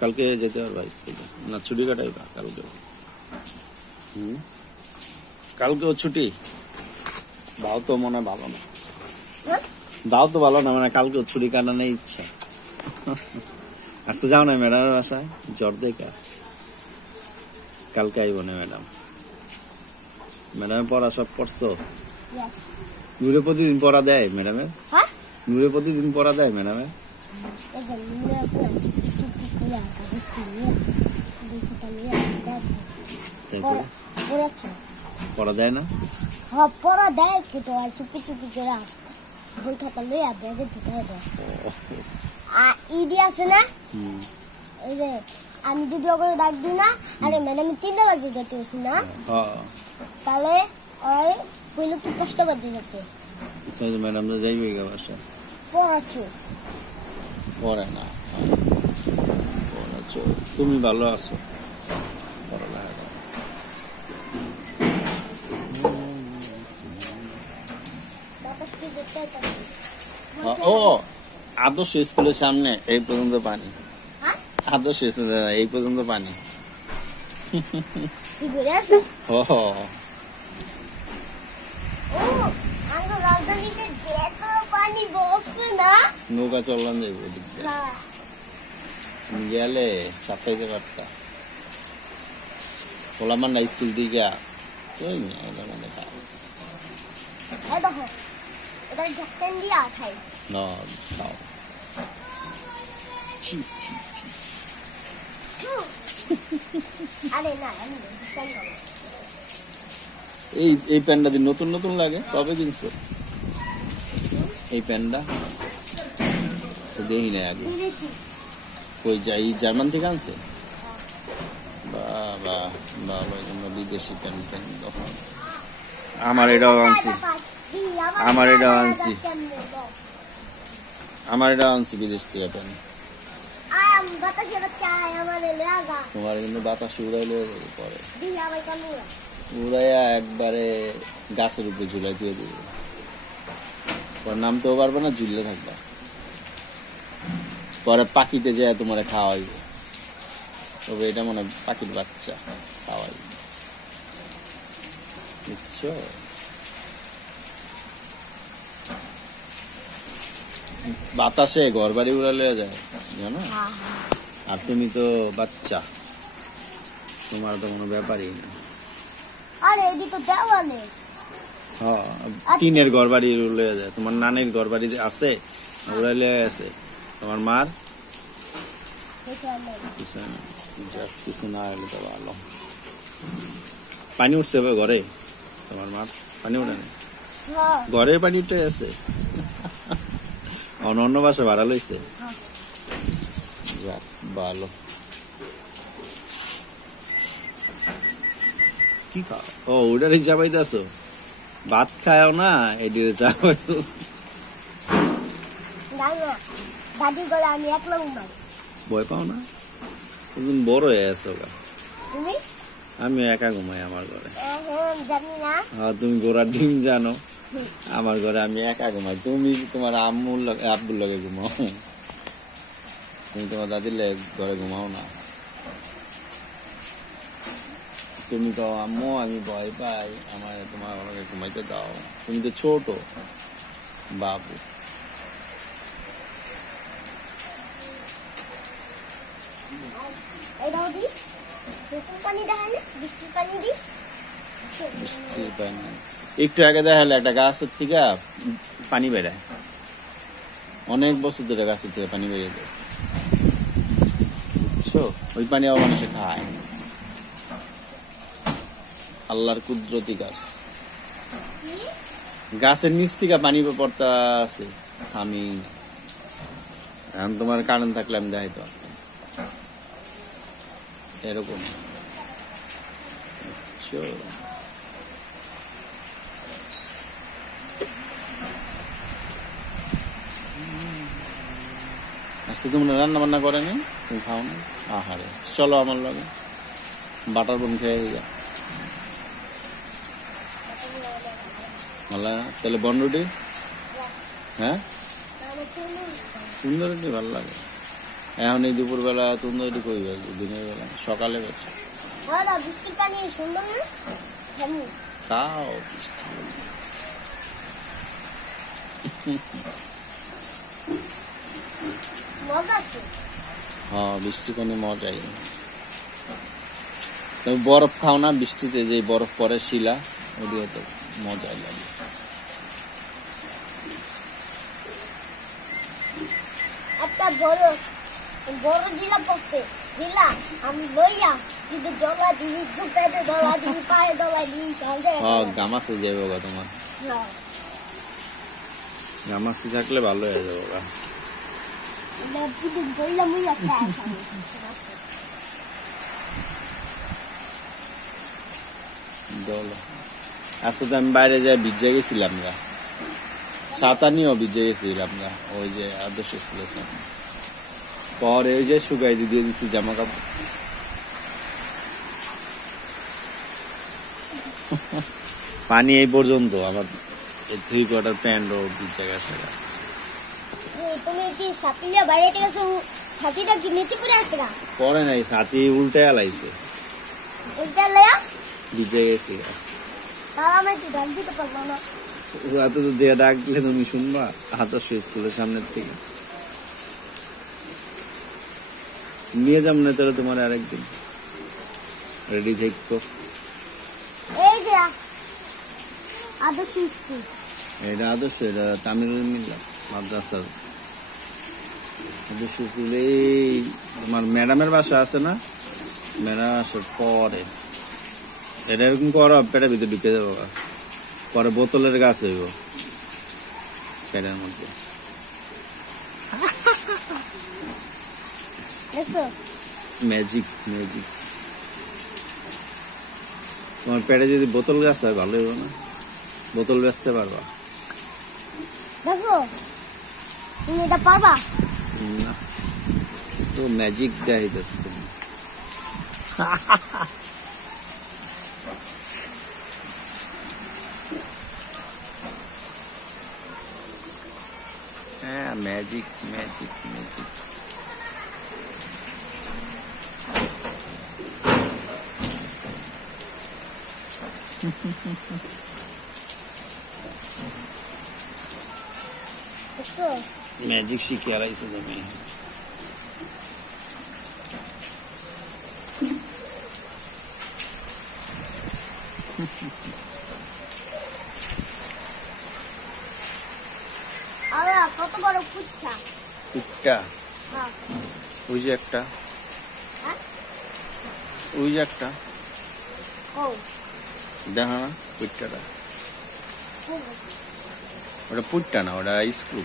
কালকে যেতে পারবা স্কুলে না ছুটি কাটাইবা কালকে? কালকেও ছুটি দাও তো মনে ভালো না, দাও তো ভালো না, মানে কালকেও ছুটি কাটানোর ইচ্ছা। আজকে যাও না ম্যাডামের বাসায় জ্বর দেখা? কালকে আইব না ম্যাডাম? ম্যাডামের পড়া সব পড়ছো? নূরে প্রতিদিন পড়া দেয় ম্যাডামের? নূরে প্রতিদিন পড়া দেয় ম্যাডামের? পড়া দেয় না? পড়া দেয় কিন্তু চুপি চুপি করে বই খাতা লইয়া ব্যাগে ঢুকাই দেয়। আর ইডি আছে না, ওই যে আমি যদি ওগুলো ডাক দিই না, আরে ম্যাডাম 3টা বাজে যেতে হচ্ছে না, তাহলে ওই পইলে একটু কষ্ট বাজে যেতে। ম্যাডাম তো যাইবে বাসা পড়াচ্ছো? পড়ে না, পড়াচ্ছো। তুমি ভালো আছো? ও আদর্শ স্কুলের সামনে এই পর্যন্ত পানি, আদর্শ এই পর্যন্ত পানি। নৌকা চললাম যাইব গেলে সাপ্তাহিক রাতটা পোলামান না স্কুল দিকে এই প্যান্টটা যে নতুন নতুন লাগে কবে কিনছো এই প্যান্টটা? দেখি না আগে, কই যাই জার্মান থেকে আনছে? বাবা বাবা বিদেশি প্যান্ট প্যান্ট। আমার এটাও আনছি, আমার এটাও আনছি, আমার এটাও আনছি বিদেশ থেকে প্যান্ট। তোমার কিন্তু বাতাসে উড়াইলে পরে উড়াইয়া একবারে গাছের উপরে ঝুলাই দিয়ে দিবে, পরে নামতেও পারবে না, ঝুললে থাকবে, পরে পাখিতে যায় তোমার খাওয়াইবে। তবে এটা মনে পাখির বাচ্চা খাওয়াইবে, বুঝছো? বাতাসে ঘর বাড়ি উড়ালে যায় জানো, আর তুমি তো বাচ্চা, তোমার তো কোনো ব্যাপারই না। টিনের ঘর বাড়ি উড়লে যায়, তোমার নানির ঘর বাড়ি আছে উড়াইলে আছে, তোমার মার কিছু না হলে তো ভালো। পানি উঠছে ঘরে তোমার মার? পানি উঠে না, ঘরের পানি উঠে আছে, অন্য বাসা ভাড়া লইছে, ভালো। কি খাও? ও ওটারই চাপাইতেছো, ভাত খাও না এটির চাপাইতো? ভয় পাও না? তুমি বড় হয়ে আছো, আমি একা ঘুমাই আমার ঘরে। তুমি ঘোড়ার ডিম জানো, আমার ঘরে আমি একা ঘুমাই, তুমি তোমার আব্বুর লগে ঘুমাও, তুমি তোমার দাদির ঘরে ঘুমাও না। তুমি তো আম্মু আমি ভয় পাই, আমার তোমার ঘরে ঘুমাইতে দাও, তুমি তো ছোট বাবু। একটু আগে দেখালে একটা গাছের থেকে পানি বেড়ায়, অনেক বছর ধরে গাছের থেকে পানি বেরিয়ে যাচ্ছে, বুঝছো? ওই পানি আবার মানুষে খায়, আল্লাহর কুদরতি গাছ, গাছের নিচ থেকে পানি পড়তে আছে। আমি তোমার কারণ থাকলে আমি দেখাইতে পারতাম এরকম। আজকে তোমরা রান্না বান্না করে নি, তুমি খাও না? আহারে, চলো আমার লগে বাটার বন খেয়ে যা। তাহলে বন রুটি, হ্যাঁ সুন্দর রুটি ভালো লাগে। এখন এই দুপুরবেলা তুমি এটি কই বেছো দিনের বেলা সকালে বেছো বৃষ্টির পানি সুন্দর না তাও মজা আছে হ্যাঁ বৃষ্টি পানি মজাই তুমি বরফ খাও না বৃষ্টিতে যে বরফ পরে শিলা ওদিকে তো মজাই লাগে একটা বড় বড় জিলা পড়ছে জিলা আমি লইয়া কিন্তু জলা দিই দুপেতে দলা দিই পায়ে দলা দিই গামাসে যাবে গা তোমার গামাসে থাকলে ভালো হয়ে যাবে গা আসলে আমি বাইরে যাই ভিজে গেছিলাম গা ছাতা নিয়েও ভিজে গেছিলাম গা ওই যে আদর্শ স্কুলের সামনে পরে ওই যে শুকাই দিয়ে দিচ্ছি জামা কাপড় পানি এই পর্যন্ত আমার 3/4 প্যান্টও ভিজে গেছে তুমি কি ছাতিটা বাইরে গেছো ছাতিটা কি নিচে পড়ে আছে না পরে নাই ছাতি উল্টে আলাইছে উল্টে লয়া ভিজে গেছে তারা আমি কি ডাক দিতে পারবো না রাতে তো দিয়ে ডাক দিলে তুমি শুনবা আদর্শ স্কুলের সামনের থেকে নিয়ে যাম না তাহলে তোমার আরেকদিন রেডি থাকতো এই যে আদর্শ স্কুল এটা আদর্শ এটা তামিল মাদ্রাসার আদর্শ স্কুল এই তোমার ম্যাডামের বাসা আছে না ম্যাডাম আসার পরে এটা এরকম করো পেটের ভিতরে ঢুকে যাবো পরে বোতলের গাছ হইব পেটের মধ্যে ম্যাজিক ম্যাজিক তোমার পেটে যদি বোতল গাছ হয় ভালো হইব না বোতল বেচতে পারবা দেখো তুমি এটা পারবা না তো ম্যাজিক দেখাইতেছে তুমি হ্যাঁ ম্যাজিক ম্যাজিক ম্যাজিক ম্যাজিক শিখে আলাইছো তুমি কত বড় ফুটকা ফুটকা ওই যে একটা ওই যে একটা দেখা না ফুটকাটা ওটা পুট্টা না ওটা স্ক্রু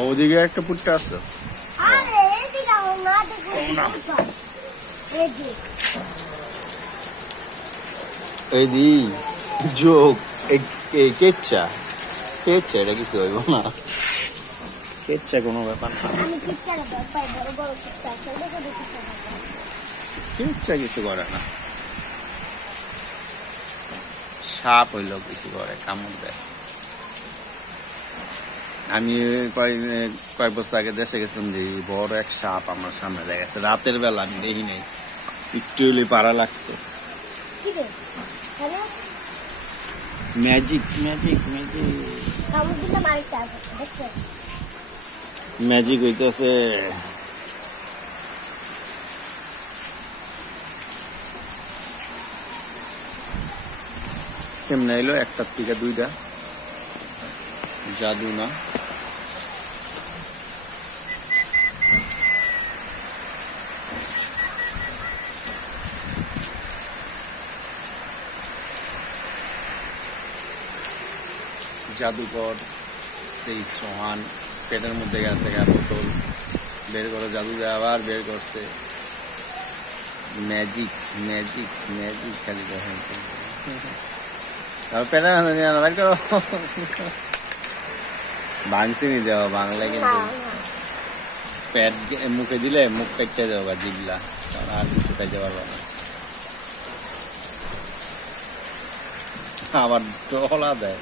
ওদিকে একটা পুট্টা আছে এই দি যোগ কেচ্চা কেচ্চা এটা কিছু হইব না কেচ্চা কোনো ব্যাপার না কেচ্চা কিছু করে না সাপ হইল কিছু করে কামড় দেয় আমি কয়েক বছর আগে দেশে গেছিলাম যে বড় এক সাপ আমার সামনে দেখা গেছে রাতের বেলা আমি দেখি নাই একটু হলে পাড়া লাগতো ম্যাজিক ম্যাজিক ম্যাজিক ম্যাজিক হইতেছে কেমনে এলো একটার থেকে দুইটা জাদু না জাদুকর সেই সোহান পেটের মধ্যে গেছে বোতল বের করে জাদু দিয়ে আবার বের করছে ম্যাজিক ম্যাজিক ম্যাজিক খালি দেখেন পেটের মধ্যে বের করো ভাঙছি নি দেওয়া বাংলা কিন্তু পেট মুখে দিলে মুখ কেটে দেওয়া জিবলা আর কিছু খাইতে পারবো না আবার ডলা দেয়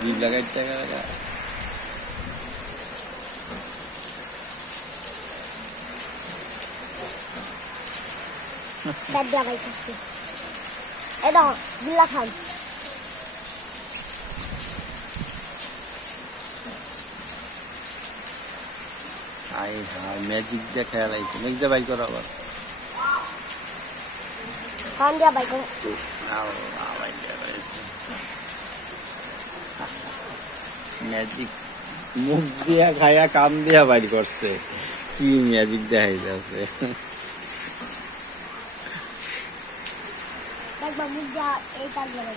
জিবলা কেটে দাদা ভাই করছি এটা বিল্লা খান আই হাই ম্যাজিক দেখা লাইছে নেক্সট বাই কর আবার কান দিয়া বাই কর ম্যাজিক মুখ দিয়া খায়া কাম দিয়া বাইর করছে কি ম্যাজিক দেখাই যাচ্ছে দেখবা মুখ দিয়া এই কান দিয়া বাই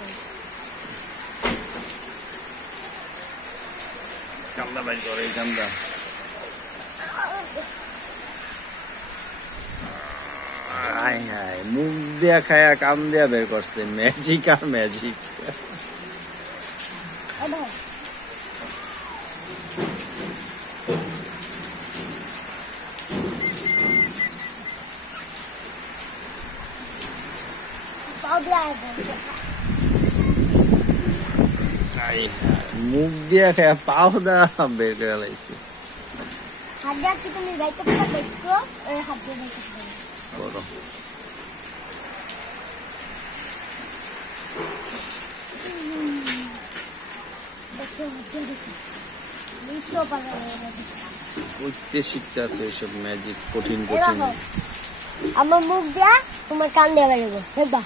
কামদা বাইর করে এই কামদা আই হাই মুখ দিয়া খায়া কাম দিয়া বের করছে ম্যাজিক আর ম্যাজিক মুখ দিয়া খায়া পাও দা বের করে লাইছে হাত দিয়া কি তুমি বাইতে পারো দেখো এই হাত দিয়ে বাইতে পারো করো করতে শিখতেছে এসব ম্যাজিক কঠিন কঠিন আমার মুখ দিয়া তোমার কান দিয়ে বেরোবো দেখবা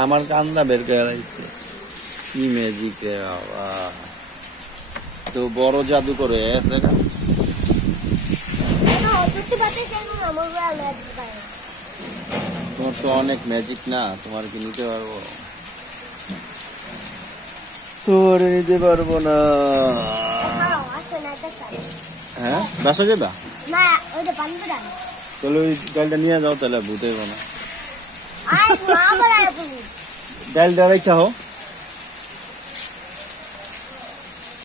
আমার কান্দা বের করে রাখছে কি ম্যাজিক রে বাবা তো বড় জাদু করে আছে না তোমার তো অনেক ম্যাজিক না তোমার কি নিতে পারবো তোর নিতে পারবো না হ্যাঁ বাসা যাবা তাহলে ওই ডালটা নিয়ে যাও তাহলে ভূত হইব না ডালটা রেখা হো